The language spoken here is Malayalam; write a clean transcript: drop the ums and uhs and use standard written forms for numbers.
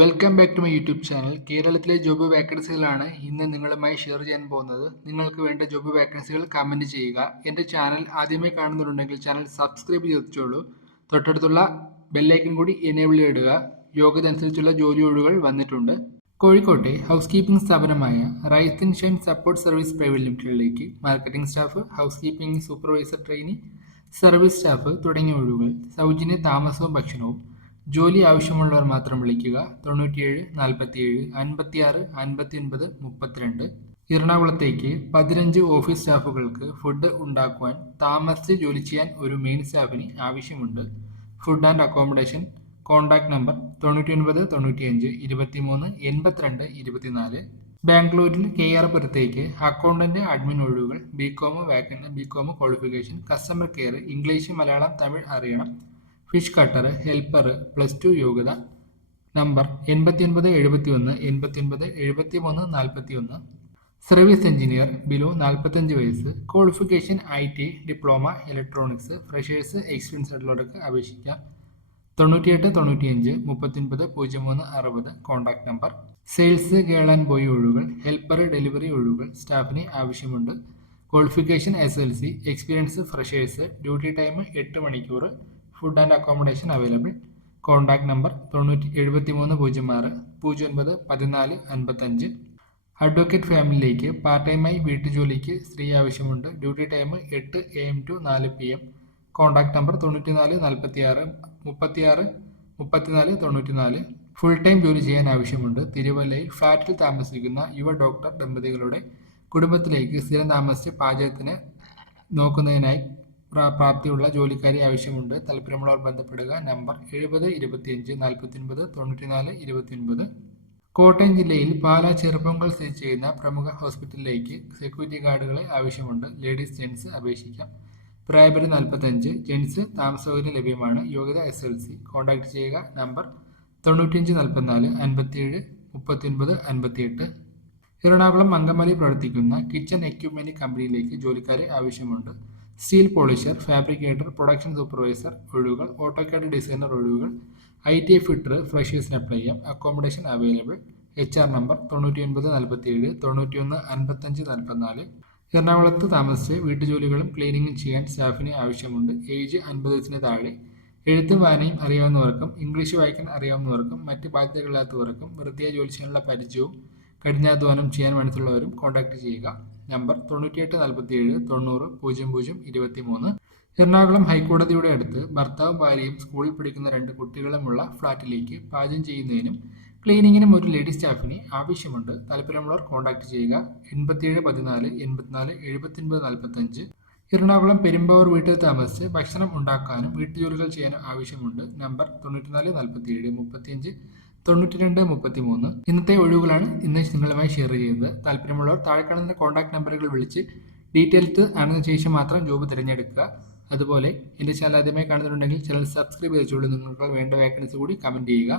Welcome back to my YouTube channel. കേരളത്തിലെ ജോബ് വാക്കൻസികളാണ് ഇന്ന് നിങ്ങളുമായി ഷെയർ ചെയ്യാൻ പോകുന്നത്. നിങ്ങൾക്ക് വേണ്ട ജോബ് വാക്കൻസികൾ കമൻറ്റ് ചെയ്യുക. എൻ്റെ ചാനൽ ആദ്യമായി കാണുന്നുണ്ടെങ്കിൽ ചാനൽ സബ്സ്ക്രൈബ് ചെയ്തോളൂ. തൊട്ടടുത്തുള്ള ബെല്ലൈക്കൻ കൂടി എനേബിൾ ചെയ്തിടുക. യോഗ്യത അനുസരിച്ചുള്ള ജോലി ഒഴിവുകൾ വന്നിട്ടുണ്ട്. കോഴിക്കോട്ടെ ഹൗസ് കീപ്പിംഗ് സ്ഥാപനമായ Rise and Shine Support Service Private ലിമിറ്റഡിലേക്ക് marketing staff, housekeeping supervisor trainee, service staff തുടങ്ങിയ ഒഴിവുകൾ. സൗജന്യ താമസവും ഭക്ഷണവും. ജോലി ആവശ്യമുള്ളവർ മാത്രം വിളിക്കുക. 97 47 56 59 32. എറണാകുളത്തേക്ക് 15 ഓഫീസ് സ്റ്റാഫുകൾക്ക് ഫുഡ് ഉണ്ടാക്കുവാൻ താമസിച്ച് ജോലി ചെയ്യാൻ ഒരു മെയിൻ സ്റ്റാഫിന് ആവശ്യമുണ്ട്. Food and accommodation. Contact number 99 95 23 82 24. ബാംഗ്ലൂരിൽ KR പുരത്തേക്ക് അക്കൗണ്ടന്റ് അഡ്മിൻ ഒഴിവുകൾ. B Com vacant, B Com qualification, customer care, English Malayalam Tamil അറിയണം. ഫിഷ് കട്ടർ, ഹെൽപ്പർ, +2 യോഗ്യത. നമ്പർ 89 71 89 73 41. സർവീസ് എഞ്ചിനീയർ ബിലോ 45 വയസ്സ്. Qualification IT, diploma, electronics. Freshers experience ഉള്ളവർക്ക് അപേക്ഷിക്കാം. 98 95 39 03 60. Contact number. Sales girl and boy ഒഴിവുകൾ. ഹെൽപ്പർ, ഡെലിവറി ഒഴിവുകൾ സ്റ്റാഫിന് ആവശ്യമുണ്ട്. Qualification SLC. Experience freshers. Duty time 8 മണിക്കൂർ. Food and accommodation available. Contact number 73 06 09 14 55. Advocate ഫാമിലിയിലേക്ക് പാർട്ട് ടൈമായി വീട്ടുജോലിക്ക് സ്ത്രീ ആവശ്യമുണ്ട്. Duty time 8 AM to 4 PM. Contact number 94 46 36 34 94. Full time ജോലി ചെയ്യാൻ ആവശ്യമുണ്ട്. തിരുവല്ലയിൽ ഫ്ലാറ്റിൽ താമസിക്കുന്ന യുവ ഡോക്ടർ ദമ്പതികളുടെ കുടുംബത്തിലേക്ക് സ്ഥിരം താമസിച്ച് പാചകത്തിന് നോക്കുന്നതിനായി പ്രാപ്തിയുള്ള ജോലിക്കാരി ആവശ്യമുണ്ട്. താല്പര്യമുള്ളവർ ബന്ധപ്പെടുക. നമ്പർ 70 25 49 94 29. കോട്ടയം ജില്ലയിൽ പാലാ ചെറുപൊങ്കൽ സ്ഥിതി ചെയ്യുന്ന പ്രമുഖ ഹോസ്പിറ്റലിലേക്ക് സെക്യൂരിറ്റി ഗാർഡുകളെ ആവശ്യമുണ്ട്. ലേഡീസ് ജെൻസ് അപേക്ഷിക്കാം. പ്രായപരിധി 45. ജെൻസ് താമസസൗകര്യം ലഭ്യമാണ്. യോഗ്യത SLC. കോൺടാക്ട് ചെയ്യുക. നമ്പർ 95 44 57 39 58. എറണാകുളം അങ്കമാലി പ്രവർത്തിക്കുന്ന കിച്ചൺ എക്യുപ്മെന്റ് കമ്പനിയിലേക്ക് ജോലിക്കാരെ ആവശ്യമുണ്ട്. Steel polisher, fabricator, production supervisor ഒഴിവുകൾ. ഓട്ടോകാഡ് ഡിസൈനർ ഒഴിവുകൾ. ITI ഫിറ്റർ ഫ്രഷേഴ്സിന് അപ്ലൈ ചെയ്യാം. Accommodation available. HR number 99 47 91 55 44. എറണാകുളത്ത് താമസിച്ച് വീട്ടുജോലികളും ക്ലീനിങ്ങും ചെയ്യാൻ സ്റ്റാഫിന് ആവശ്യമുണ്ട്. ഏജ് 50 വയസ്സിന് താഴെ. എഴുത്തും വായനയും അറിയാവുന്നവർക്കും ഇംഗ്ലീഷ് വായിക്കാൻ അറിയാവുന്നവർക്കും മറ്റ് ബാധ്യതകളില്ലാത്തവർക്കും വൃത്തിയായി ജോലി ചെയ്യാനുള്ള പരിചയവും കഠിനാധ്വാനം ചെയ്യാൻ മനസ്സുള്ളവരും കോൺടാക്ട് ചെയ്യുക. നമ്പർ 98 47 90 00 23. എറണാകുളം ഹൈക്കോടതിയുടെ അടുത്ത് ഭർത്താവും ഭാര്യയും സ്കൂളിൽ പഠിക്കുന്ന 2 കുട്ടികളുമുള്ള ഫ്ളാറ്റിലേക്ക് പാചകം ചെയ്യുന്നതിനും ക്ലീനിങ്ങിനും ഒരു ലേഡി സ്റ്റാഫിന് ആവശ്യമുണ്ട്. താല്പര്യമുള്ളവർ കോൺടാക്ട് ചെയ്യുക. 87 14 84 79 45. എറണാകുളം പെരുമ്പാവൂർ വീട്ടിൽ താമസിച്ച് ഭക്ഷണം ഉണ്ടാക്കാനും വീട്ടുജോലികൾ ചെയ്യാനും ആവശ്യമുണ്ട്. നമ്പർ 94 47 35 92 33. ഇന്നത്തെ ഒഴിവുകളാണ് ഇന്ന് നിങ്ങളുമായി ഷെയർ ചെയ്തത്. താല്പര്യമുള്ളവർ താഴെ കാണുന്ന കോൺടാക്ട് നമ്പറുകൾ വിളിച്ച് ഡീറ്റെയിൽസ് അറിഞ്ഞ ശേഷം മാത്രം ജോബ് തിരഞ്ഞെടുക്കുക. അതുപോലെ എൻ്റെ ചാനൽ ആദ്യമായി കാണുന്നുണ്ടെങ്കിൽ ചാനൽ സബ്സ്ക്രൈബ് ചെയ്തോളൂ. നിങ്ങൾക്ക് വേണ്ട വേക്കൻസി കൂടി കമൻറ്റ് ചെയ്യുക.